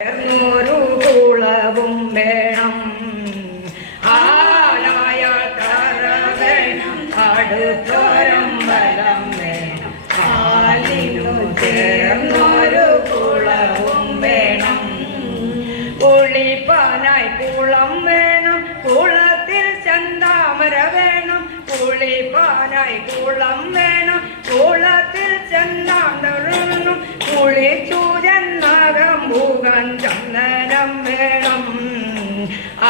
ഒരു കുളവും വേണം, ആലായ തറ വേണം, അടുത്തൊരമ്പലം വേണം, ആലിനു ചേർന്നൊരു കുളവും വേണം. കുളിപ്പാനായി കുളം വേണം, കുളത്തിൽ ചന്താമര വേണം. കുളിപ്പാനായി കുളം വേണം, കുളത്തിൽ ചന്താമര വേണം. കുളിച്ചു ജന്മകം പൂകാൻ ചന്ദനം വേണം,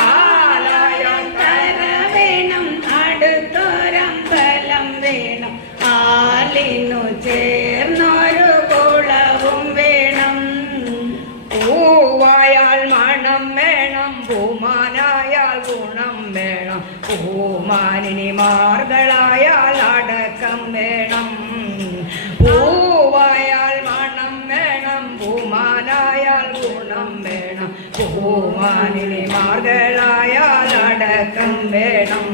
ആലയം തറ വേണം, അടുത്തൊരമ്പലം വേണം, ആലിനു ചേർന്നൊരു കുളവും വേണം. പൂവായാൽ മണം വേണം, പൂമാനായാൽ ഗുണം വേണം, പൂമാനിനി മാർഗളായാൽ അടക്കം വേണം. പൂവായാൽ മണം വേണം, പൂമാനായാൽ ഗുണം വേണം, പൂമാനിനി മാർഗളായാൽ അടക്കം വേണം.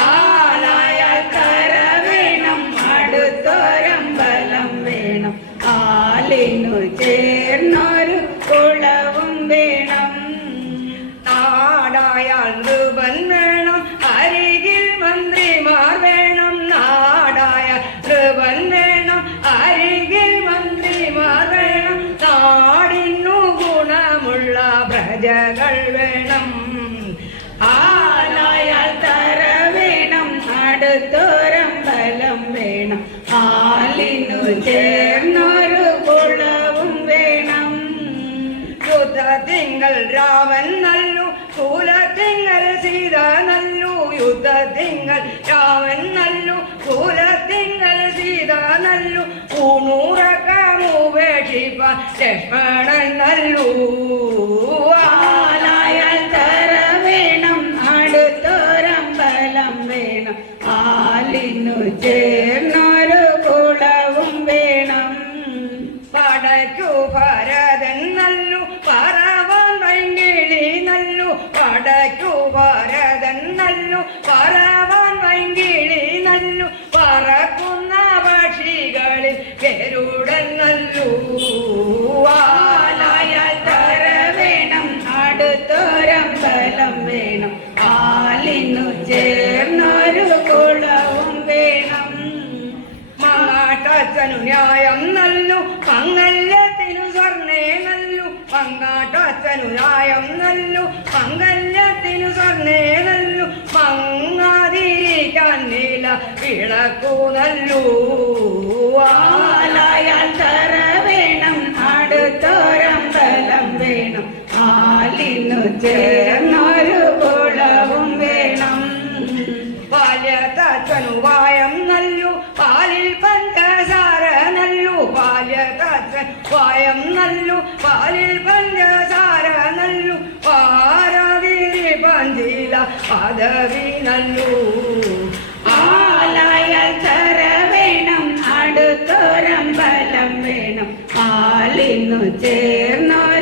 ആലായാൽ കര വേണം, അടുത്തൊരമ്പലം വേണം, ആലിനു ചേർന്നൊരു കുളവും വേണം. നാടായാൽ നൃപൻ വേണം, അരികിൽ മന്ത്രിമാർ വേണം. നാടായാൽ നൃപൻ വേണം, അരികിൽ മന്ത്രിമാർ വേണം. നാടിനു ഗുണമുള്ള പ്രജകൾ വേണം, ആലായാൽ തറ വേണം, അടുത്തൊരമ്പലം വേണം, ആലിനു ചേർന്നൊരു കുളവും വേണം. യുദ്ധത്തിങ്കൽ രാമൻ നല്ലു, കുലത്തിങ്കൽ സീത നല്ലു. യുദ്ധത്തിങ്കൽ രാമൻ നല്ലു, കുലത്തിങ്കൽ സീത നല്ലു. ഊണുറക്കമുപേക്ഷിപ്പാൻ ലക്ഷ്മണൻ നല്ലു. ആലായാൽ തറ വേണം, അടുത്തൊരമ്പലം വേണം, ആലിനു ചേർന്നൊരു കുളവും വേണം. പടയ്ക്കു ഭരതൻ നല്ലു, പറവാൻ വൈങ്കിളി നല്ലു. പടയ്ക്കു ഭരതൻ നല്ലു, പറവാൻ വൈങ്കിളി നല്ലു. പറക്കുന്ന പക്ഷികളിൽ ഗരുഡൻ നല്ലു. ആലായാൽ തറ വേണം, അടുത്തൊരമ്പലം വേണം, ആലിനു ചേർന്നൊരു കുളവും വേണം. മങ്ങാട്ടച്ഛനു ന്യായം നല്ലു, മംഗല്യത്തിനു സ്വർണ്ണേ നല്ലു. മങ്ങാട്ടച്ഛനു ന്യായം നല്ലു, മംഗല്യത്തിനു സ്വർണ്ണേ നല്ലു. മങ്ങാതിരിക്കാൻ നീല വിളക്കു നല്ലു. ആലായാൽ തറ വേണം, അടുത്തൊരമ്പലം വേണം, ആലിനു ചേർന്നൊരു കുളവും വേണം. ബാല്യത്തച്ഛനു വായം നല്ലു, പാലിൽ പഞ്ചസാര നല്ലു. ബാല്യത്തച്ഛൻ വായം നല്ലു, പാലിൽ പഞ്ചസാര നല്ലു. പാരാതിരി പഞ്ചില പദവി നല്ലു. ആലായാൽ തറ വേണം, അടുത്തൊരമ്പലം വേണം, ആലിനു ചേർന്നൊരു